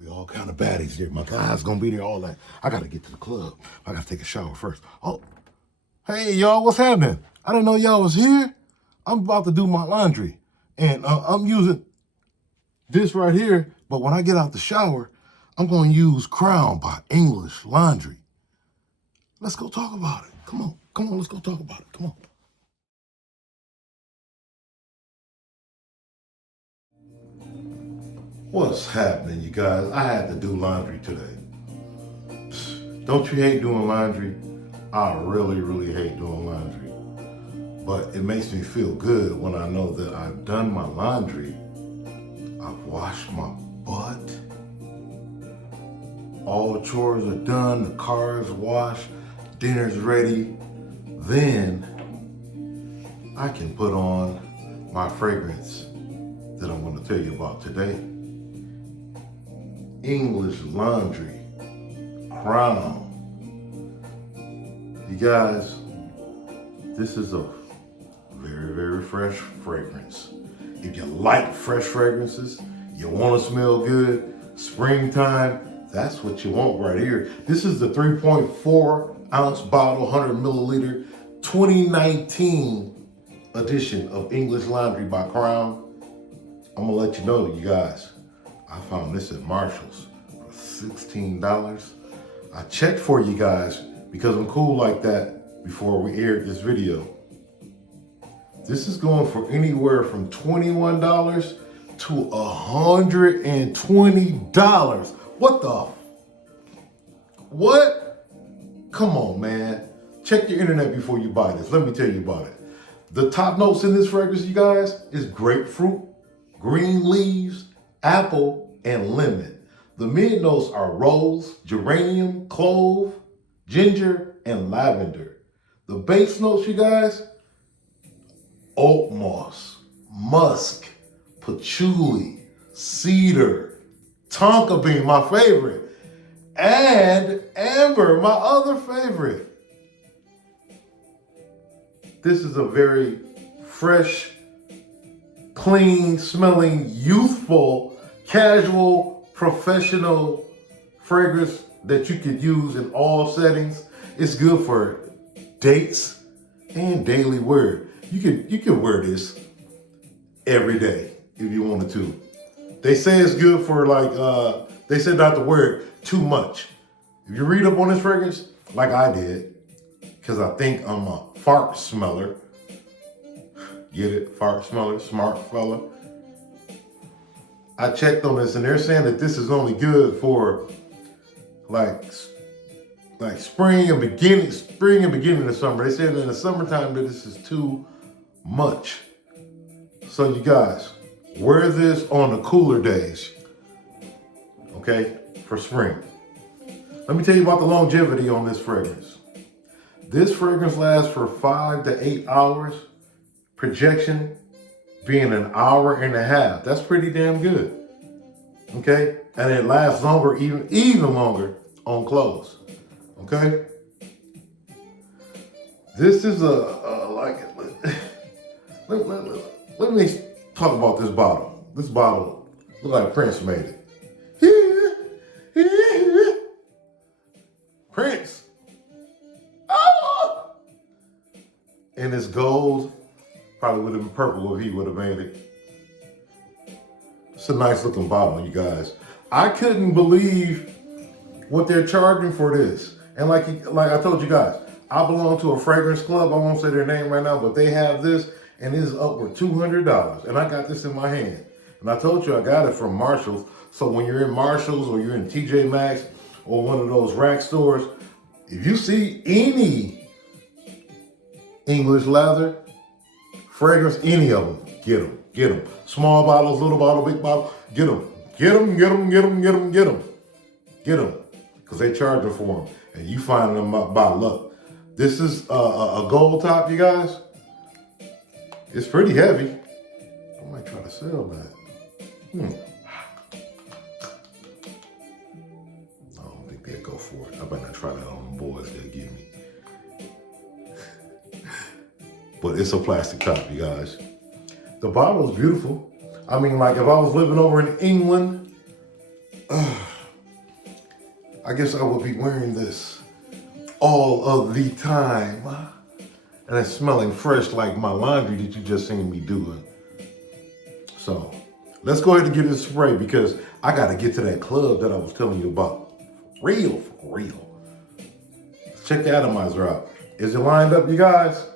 Be all kind of baddies there. My guy's gonna be there, all that. I gotta get to the club. I gotta take a shower first. Oh, hey y'all, what's happening? I didn't know y'all was here. I'm about to do my laundry. And I'm using this right here, but when I get out the shower, I'm gonna use Crown by English Laundry. Let's go talk about it. Come on, let's go talk about it. Come on. What's happening, you guys? I had to do laundry today. Don't you hate doing laundry? I really, really hate doing laundry. But it makes me feel good when I know that I've done my laundry, I've washed my butt, all the chores are done, the car is washed, dinner's ready. Then I can put on my fragrance that I'm going to tell you about today. English Laundry Crown. You guys, this is a very, very fresh fragrance. If you like fresh fragrances, you want to smell good, springtime, that's what you want right here. This is the 3.4 ounce bottle, 100 milliliter, 2019 edition of English Laundry by Crown. I'm gonna let you know, you guys, I found this at Marshall's for $16. I checked for you guys because I'm cool like that before we aired this video. This is going for anywhere from $21 to $120. What? Come on, man. Check your internet before you buy this. Let me tell you about it. The top notes in this fragrance, you guys, is grapefruit, green leaves, apple, and lemon. The mid notes are rose, geranium, clove, ginger, and lavender. The base notes, you guys, oak moss, musk, patchouli, cedar, tonka bean, my favorite, and amber, my other favorite. This is a very fresh, clean smelling, youthful, casual, professional fragrance that you could use in all settings. It's good for dates and daily wear. You can wear this every day if you wanted to. They say it's good for they said not to wear it too much. If you read up on this fragrance, like I did, because I think I'm a fart smeller. Get it? Fart smeller, smart fella. I checked on this and they're saying that this is only good for like spring and beginning of summer. They said in the summertime that this is too much. So you guys, wear this on the cooler days, okay, for spring. Let me tell you about the longevity on this fragrance. This fragrance lasts for 5 to 8 hours. Projection being an hour and a half. That's pretty damn good. Okay? And it lasts longer, even longer on clothes. Okay? This is let me talk about this bottle. This bottle looks like Prince made it. Prince. Oh! And it's gold. Probably would have been purple if he would have made it. It's a nice looking bottle, you guys. I couldn't believe what they're charging for this. And like I told you guys, I belong to a fragrance club. I won't say their name right now, but they have this and it is upward $200. And I got this in my hand. And I told you I got it from Marshall's. So when you're in Marshall's or you're in TJ Maxx or one of those rack stores, if you see any English leather, fragrance, any of them, get them, get them. Small bottles, little bottle, big bottle, get them. Get them, get them, get them, get them, get them. Get them, because they charge them for them. And you find them by luck. This is a gold top, you guys. It's pretty heavy. I might try to sell that. I don't think they'll go for it. I better not try that on the boys they'll give me. But it's a plastic top, you guys. The bottle is beautiful. I mean, like if I was living over in England, I guess I will be wearing this all of the time. And it's smelling fresh like my laundry that you just seen me doing. So let's go ahead and get this spray because I got to get to that club that I was telling you about. For real. Let's check the atomizer out. Is it lined up, you guys?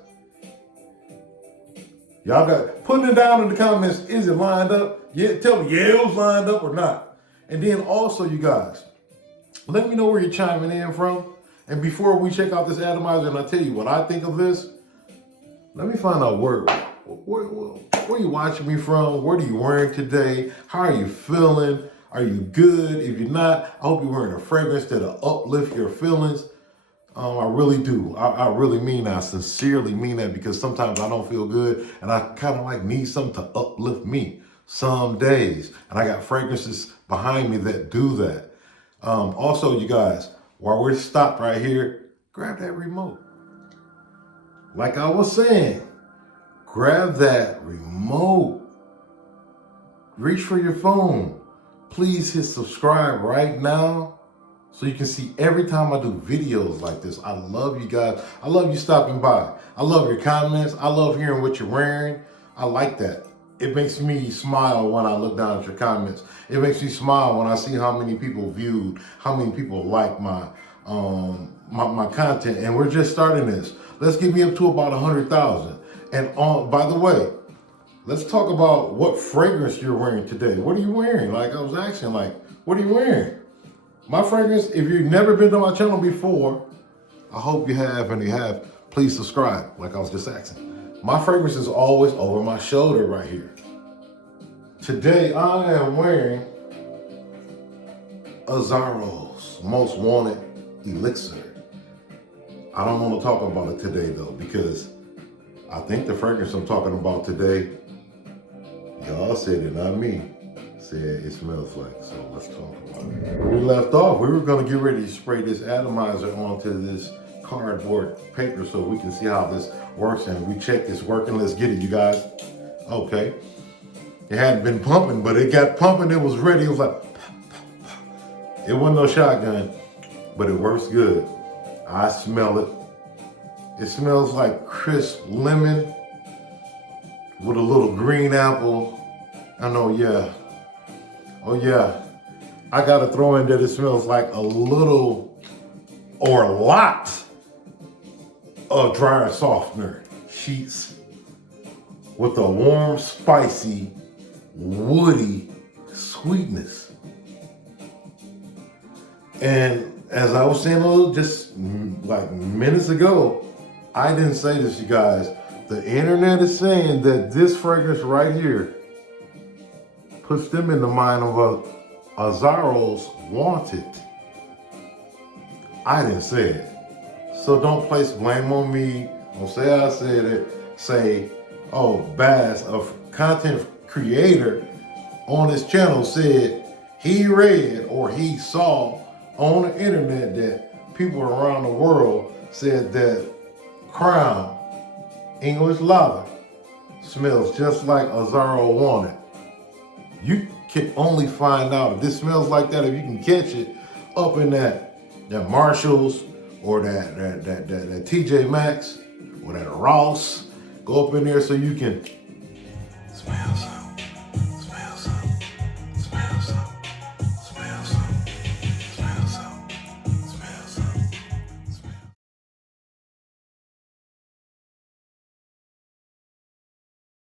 Y'all got, putting it down in the comments, is it lined up? Yeah, tell me, yeah, it was lined up or not. And then also, you guys, let me know where you're chiming in from. And before we check out this atomizer and I tell you what I think of this, let me find out where you watching me from? What are you wearing today? How are you feeling? Are you good? If you're not, I hope you're wearing a fragrance that'll uplift your feelings. I really do. I really mean that. I sincerely mean that because sometimes I don't feel good and I kind of like need something to uplift me some days. And I got fragrances behind me that do that. Also, you guys, while we're stopped right here, grab that remote. Like I was saying, grab that remote. Reach for your phone. Please hit subscribe right now so you can see every time I do videos like this. I love you guys. I love you stopping by. I love your comments. I love hearing what you're wearing. I like that. It makes me smile when I look down at your comments. It makes me smile when I see how many people viewed, how many people like my content. And we're just starting this. Let's get me up to about 100,000. And by the way, let's talk about what fragrance you're wearing today. What are you wearing? Like I was asking, like, what are you wearing? My fragrance, if you've never been to my channel before, I hope you have, and you have, please subscribe, like I was just asking. My fragrance is always over my shoulder right here. Today, I am wearing Azzaro's Most Wanted Elixir. I don't want to talk about it today though, because I think the fragrance I'm talking about today, y'all said it, not me. Said it smells like, so let's talk about it. Where we left off, we were gonna get ready to spray this atomizer onto this cardboard paper so we can see how this works, and we check this working. Let's get it, you guys. Okay. It hadn't been pumping, but it got pumping, it was ready. It was like, pop, pop, pop. It wasn't no shotgun, but it works good. I smell it. It smells like crisp lemon with a little green apple. I know, yeah. Oh yeah, I gotta throw in that it smells like a little or a lot of dryer softener sheets with a warm, spicy, woody sweetness. And as I was saying a little just like minutes ago, I didn't say this, you guys. The internet is saying that this fragrance right here puts them in the mind of Azzaro's Wanted. I didn't say it. So don't place blame on me. Don't say I said it. Say, oh, Baz, a content creator on this channel said he read or he saw on the internet that people around the world said that Crown English Lather smells just like Azzaro Wanted. You can only find out if this smells like that if you can catch it up in that Marshalls or that TJ Maxx or that Ross. Go up in there so you can